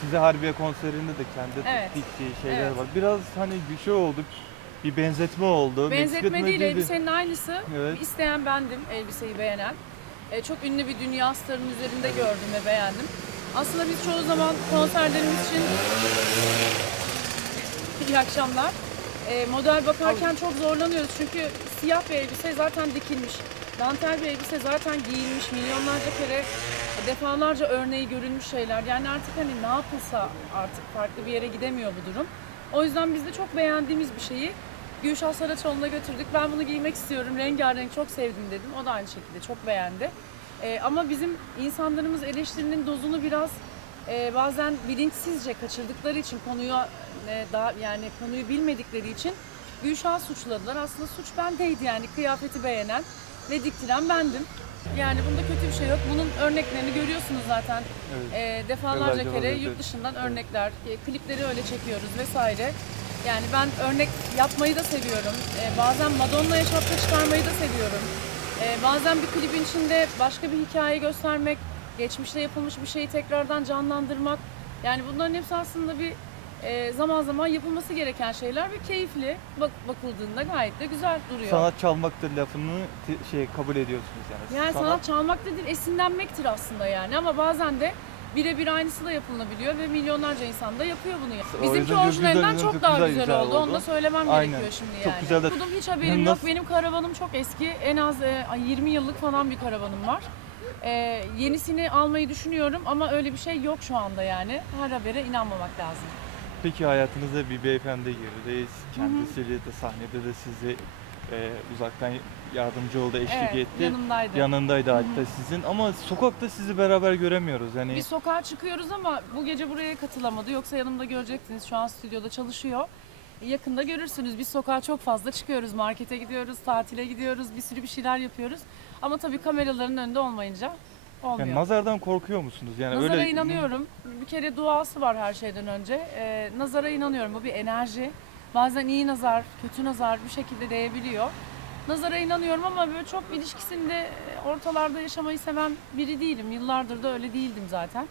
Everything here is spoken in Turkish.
size Harbiye konserinde de kendi Evet. diktiği şeyler Evet. var. Biraz hani bir şey oldu. Bir benzetme oldu. Benzetme değil, elbisenin aynısı. Evet. İsteyen bendim, elbiseyi beğenen. E, çok ünlü bir dünya starının üzerinde gördüm ve beğendim. Aslında biz çoğu zaman konserlerimiz için iyi akşamlar. E, model bakarken çok zorlanıyoruz çünkü siyah bir elbise zaten dikilmiş. Dantel bir elbise zaten giyilmiş. Milyonlarca kere defalarca örneği görülmüş şeyler. Yani artık hani ne yapılsa artık farklı bir yere gidemiyor bu durum. O yüzden biz de çok beğendiğimiz bir şeyi Gülşah Saraçoğlu'na götürdük. Ben bunu giymek istiyorum. Rengarenk çok sevdim dedim. O da aynı şekilde çok beğendi. Ee, ama bizim insanlarımız eleştirinin dozunu biraz e, bazen bilinçsizce kaçırdıkları için konuyu e, daha yani konuyu bilmedikleri için Gülşah'ı suçladılar. Aslında suç bendeydi yani kıyafeti beğenen ve diktiren bendim. Yani bunda kötü bir şey yok. Bunun örneklerini görüyorsunuz zaten. Evet. E, defalarca Yıllarca kere var, yurt evet. dışından örnekler, e, klipleri öyle çekiyoruz vesaire. Yani ben örnek yapmayı da seviyorum. E, bazen Madonna'ya şapka çıkarmayı da seviyorum. E, bazen bir klibin içinde başka bir hikaye göstermek, geçmişte yapılmış bir şeyi tekrardan canlandırmak. Yani bunların hepsi aslında bir e, zaman zaman yapılması gereken şeyler ve keyifli bak bakıldığında gayet de güzel duruyor. Sanat çalmaktır lafını şey kabul ediyorsunuz yani. Yani sanat, çalmak da değil, esinlenmektir aslında yani. Ama bazen de birebir aynısı da yapılabiliyor ve milyonlarca insan da yapıyor bunu. Yani. Bizimki yüzden orijinalinden güzel, çok çok daha güzel, güzel, güzel oldu. Onu da söylemem Aynen. gerekiyor şimdi Çok yani. güzel de- hiç haberim yok. Nasıl- Benim karavanım çok eski. En az e, ay, 20 yıllık falan bir karavanım var. E, yenisini almayı düşünüyorum ama öyle bir şey yok şu anda yani. Her habere inanmamak lazım. Peki hayatınıza bir beyefendi girdi. Kendisiyle de sahnede de sizi e, uzaktan yardımcı oldu, eşlik evet, etti. yanımdaydı. Yanındaydı hatta sizin ama sokakta sizi beraber göremiyoruz. Yani Biz sokağa çıkıyoruz ama bu gece buraya katılamadı. Yoksa yanımda görecektiniz. Şu an stüdyoda çalışıyor. Yakında görürsünüz. Biz sokağa çok fazla çıkıyoruz. Markete gidiyoruz, tatile gidiyoruz. Bir sürü bir şeyler yapıyoruz. Ama tabii kameraların önünde olmayınca olmuyor. yani nazardan korkuyor musunuz? Yani Nazara öyle inanıyorum. Bir kere duası var her şeyden önce. Ee, nazara inanıyorum. Bu bir enerji. Bazen iyi nazar, kötü nazar bir şekilde değebiliyor. Nazara inanıyorum ama böyle çok ilişkisinde ortalarda yaşamayı seven biri değilim. Yıllardır da öyle değildim zaten.